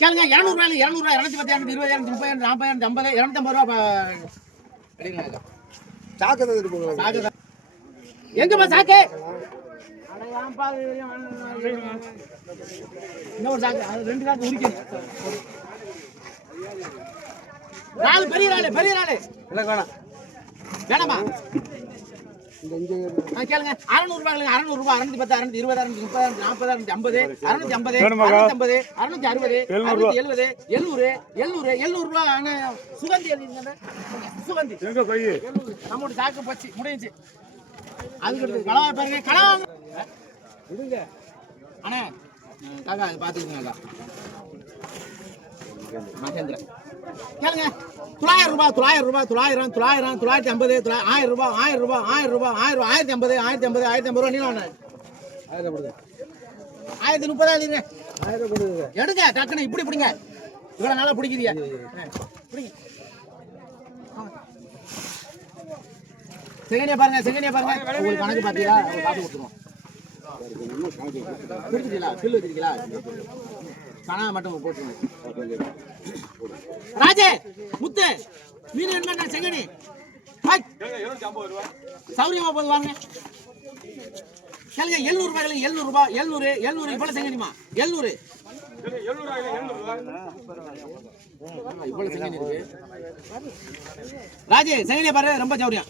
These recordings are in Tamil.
கேளுங்க 200 210 220 230 40 50 250 எங்கப்பா சாக்கு இன்னொரு சாக்கு அது 2 சாக்கு உரிக்கணும். நாலு பெரிய நாள் இல்ல வேணாமா கேளுங்க 600 ரூபாய் 600 ரூபாய் 610 620 630 40 50 650 660 670 700 ரூபாய் சுகந்தி சுகந்தி நம்மளோட சாக்கு போச்சு முடிஞ்சு. அதுக்கு கலவா பாருங்க கலவா விடுங்க அண்ணா காக்கா பாத்துக்கோங்க மகேந்திரன் கேளுங்க 900 ரூபாய் 900 ரூபாய் 900 900 950 1000 ரூபாய் 1000 ரூபாய் 1000 ரூபாய் 1050 1050 1050 ரூபாய் நீங்க 1030 எடுங்க டக்குனு இப்படி பிடிங்க இவ்வளவு நாளா பிடிக்கிறீங்க பிடிங்க. செகண்டியா பாருங்க உங்களுக்கு கணக்கு பாத்தீங்களா காசு கொடுத்துருவோம். பிடிச்சிட்டீங்களா பில் வச்சிருக்கீங்களா கணா மட்டும் போட்டுருங்க. ராஜே முத்து மீன் என்ன செங்கனி சௌரியமா போது வாங்க கேளுங்க 700 ரூபாய் 700 இவ்வளவு செங்கனிமா 700 இவ்வளவு செங்கனி இருக்கு. ராஜே செங்கனியா பாரு ரொம்ப சௌரியம்.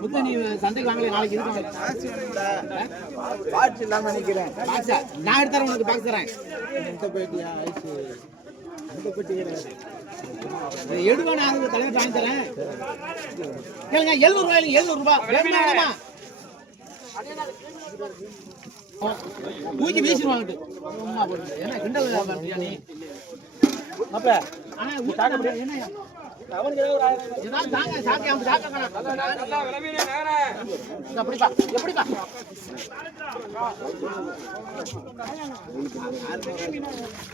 முத்து நீ சந்தைக்கு வாங்கல நாளைக்கு இருக்கு நினைக்கிறேன் நான் எடுத்துறேன் உனக்கு பாக்ஸ் தரேன் எடுவான தலைவர் வாங்கி தரேன். கேளுங்க 700 ரூபாய் வேணுமா தூக்கி வீசிடுவாங்க என்ன கிண்டல் பிரியாணி அப்ப ஆனா என்ன எப்படிப்பா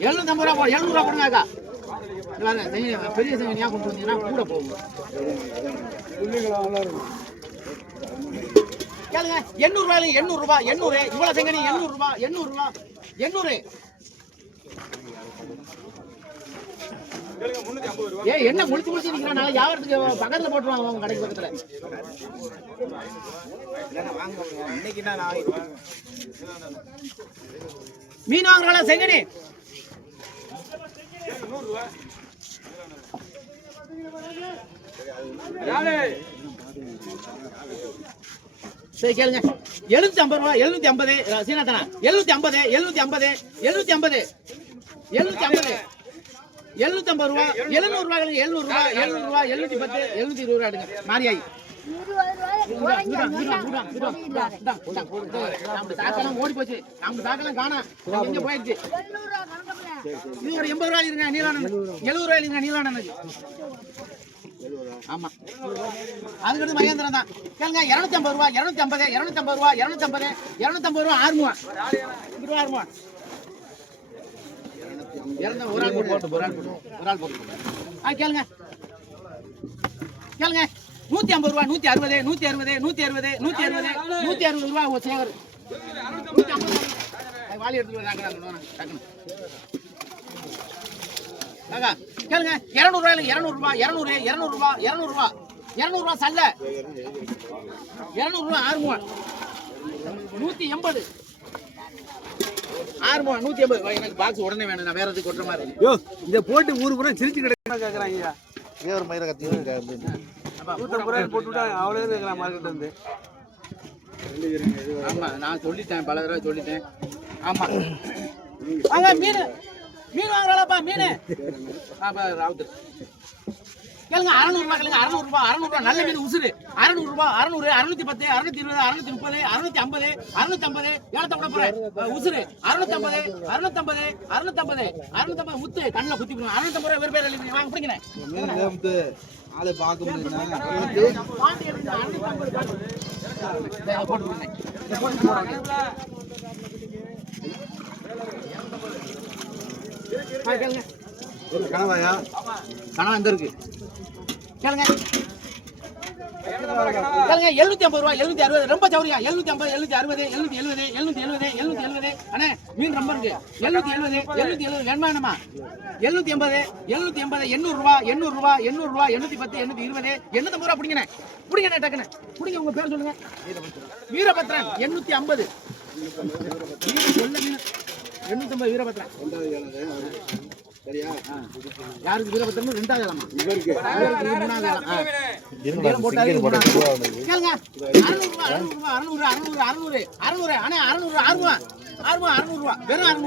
750 ரூபா 700 ரூபா கொடுங்க பெரிய செங்கனியா கொண்டு வந்தீங்கன்னா கூட போகும். கேளுங்க 800 ரூபாய் 800 இவ்வளவு செங்கனி 800 ரூபாய் 800 என்ன முடிச்சு நிக்கிறான் நாளை வியாபாரத்துக்கு பக்கத்துல போட்டுருவாங்க அவங்க கடைக்கு பக்கத்துல. மீன் வாங்குறாங்களா செங்கனி சரி கேளுங்க 750 ரூபாய் 750 சீனாத்தனா 750 750 750 ரூபாய் 700 ரூபாய் 700 ரூபாய் 710 720 ரூபாய் எடுங்க மாரியாய் ஓடி போச்சு நம்ம தாக்கெல்லாம் காணோம் எங்க போயிடுச்சு. இது ஒரு 80 ரூபாய் இருங்க நீலானன் 70 ரூபாய் இருங்க நீலானனுக்கு ஆமா அதுக்கடுத்து மகேந்திரன் தான். கேளுங்க 250 ரூபாய் 250 ரூபாய் 250 ரூபாய் ஆறுமுவா ஒரு ஆள் போட்டு கேளுங்க 150 ரூபாய் 160 ரூபாய் சேகர் வாலி எடுத்துட்டு கேளுங்க 200 ரூபாய் சல்ல 200 ரூபாய் ஆறுமுவா 180 எனக்கு பாக்ஸ் உடனே வேணும் நான் வேற எதுக்கு கொட்டுற மாதிரி இதை போட்டு ஊரு பூரா சிரிச்சு கேக்குறாங்க ஒரு மயிரை கத்தி போட்டுட்டா அவ்வளோ இருக்கலாம் மார்க்கெட் வந்து. ஆமா நான் சொல்லிட்டேன் பல தடவை சொல்லிட்டேன். ஆமா வாங்க மீன் வாங்குறாளாப்பா மீன் ராவுத்தர் கேளுங்க 600 ரூபாய் கேளுங்க 600 ரூபாய் நல்ல மீன் உசுறு 600 ரூபாய் 600 610 620 630 650 650 ஏலத்தை கூட போறேன் உசுறு 650 முத்து கண்ணில் குத்தி 650 ரூபாய் வேறு பேர் எழுதி வாங்க பிடிக்கிறேன் ஆளை பார்க்க முடியுது கேளுங்க. ஒரு கனவாயா? கனவா எந்த இருக்கு கேளுங்க. கேளுங்க 750 ரூபா 760 ரொம்ப சௌரியா 750 760 770 770 770 அண்ணே மீன் ரொம்ப இருக்கு 770 770 வேணுமா என்னமா 780 780 800 ரூபா 800 ரூபா 800 ரூபா 810 820 850 ரூபா பிடிங்கண்ணே பிடிங்கண்ணே டக்குன்னு பிடிங்க உங்க பேர் சொல்லுங்க வீரபத்ரன் 850 சொல்ல மீன் 850 வீரபத்ரன் சரியா? யாருக்கு வீரபத்ரன் ரெண்டாவது ஏலமா இவருக்கு மூணாவது ஏலம் போட்டாரு கேளுங்க 600 ரூபா 600 அண்ணே 600 600 ரூபா வெறும்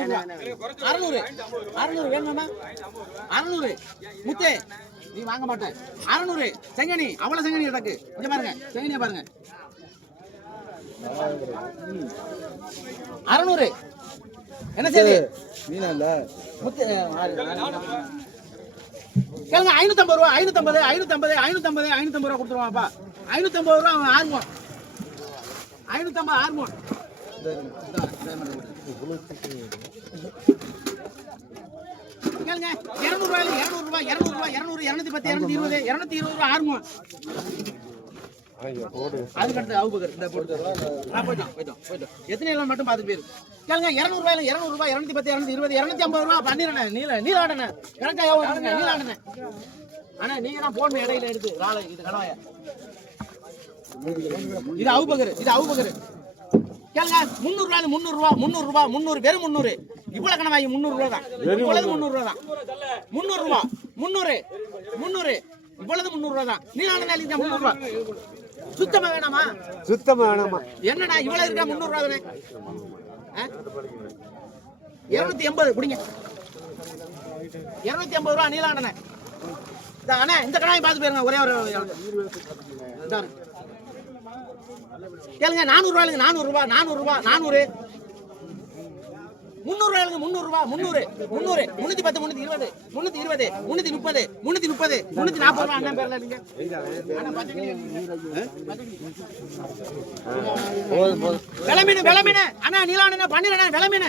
600 வேணுமா 600 முத்தே நீ வாங்க மாட்டே 600 செங்கனி அவ்வளவு செங்கனி இருக்கு இங்க பாருங்க செங்கனியை பாருங்க 600 என்ன செய்யுது மீனா இல்ல முத்து கேளுங்க 550 ரூபா 550 550 550 550 ரூபா கொடுத்துருவாப்பா 550 ரூபா அவன் ஆர்மோன் 550 ஆர்மோன் கேளுங்க 200 ரூபாயில 200 ரூபாய் 200 ரூபாய் 200 210 220 220 ரூபாய் ஆர்மோன் அதுக்கு அடுத்து அவுபகர் இந்த போட்டு போயிட்டோம் எத்தனை எல்லாம் மட்டும் பார்த்து பேரு கேளுங்க 200 ரூபாயில 200 ரூபாய் 210 220 250 ரூபாய் பண்ணிடுறேன் நீலாடனே கரெக்டா நீலாடனே ஆனா நீங்க தான் போடணும் இடையில எடுத்து ராளை இது கடவாய இது அவுபகர் கேளுங்க 300 ரூபாய் 300 வெறும் 300 இவ்வளவு கணவாய் 300 ரூபாய் தான் இவ்வளவு 300 ரூபாய் தான் 300 ரூபாய் 300 இவ்வளவு 300 ரூபாய் தான் நீலாடனே 300 ரூபாய் சுத்தமா வேணாமா என்னடா இவ்வளவு இருக்கா 300 ரூபாய் தானே 280 குடிங்க 250 ரூபாய் நீலாண்டனே அண்ணே இந்த கடாயை பார்த்து போயிருங்க ஒரே ஒரு கேளுங்க 400 ரூபாய்ங்க 400 ரூபாய் 300 300 ரூபாய் 300 310 320 330 340 ரூபாய் அண்ணன் பேர்ல நீங்க விளமீன் அண்ணா நீலாண்டனே பண்ணிடுறேன் விளமீன்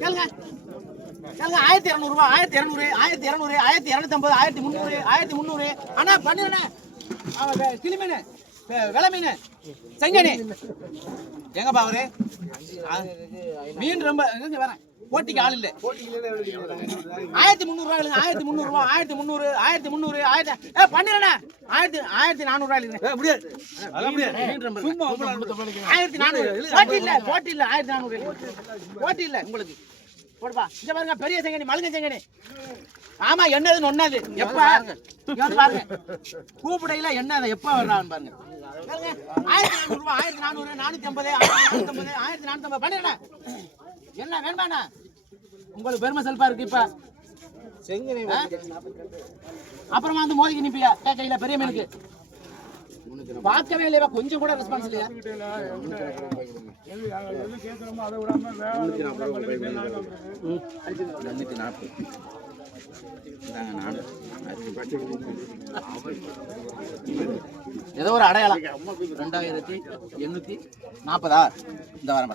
கேளுங்க 1200 ரூபாய் 1200 1250 1300 1300 அண்ணா பண்ணிடுறேன் கிளிமீன் விளமீன் செங்கனி எங்கப்பா அவரு மீன் ரொம்ப வரேன் போட்டிக்கு ஆள் இல்ல 1300 ரூபாய் 1300 ரூபாய் 1300 பண்ணிடுறேன் 1400 ரூபாய் 1400 போட்டி இல்ல 1400 போட்டி இல்ல உங்களுக்கு போடுப்பா இங்க பாருங்க பெரிய செங்கனி மல்லிகை செங்கனி ஆமா என்னதுன்னு ஒண்ணாது எப்ப பாருங்க கூப்பிடையில என்ன எப்ப வர்றான்னு பாருங்க 1400 ரூபாய் 1400 450 1450 பண்ணிடுறேன் என்ன வேண்டாண்ணா உங்களுக்கு பெருமை செல்பா இருக்கு இப்ப அப்புறமா வந்து மோதிக்கு நிப்பியா கையில பெரிய மீனுக்கு பார்க்கவே இல்லையா கொஞ்சம் கூட ரெஸ்பான்ஸ் இல்லையா 240 ஏதோ ஒரு அடையாளம் 2840 இந்த வாரம்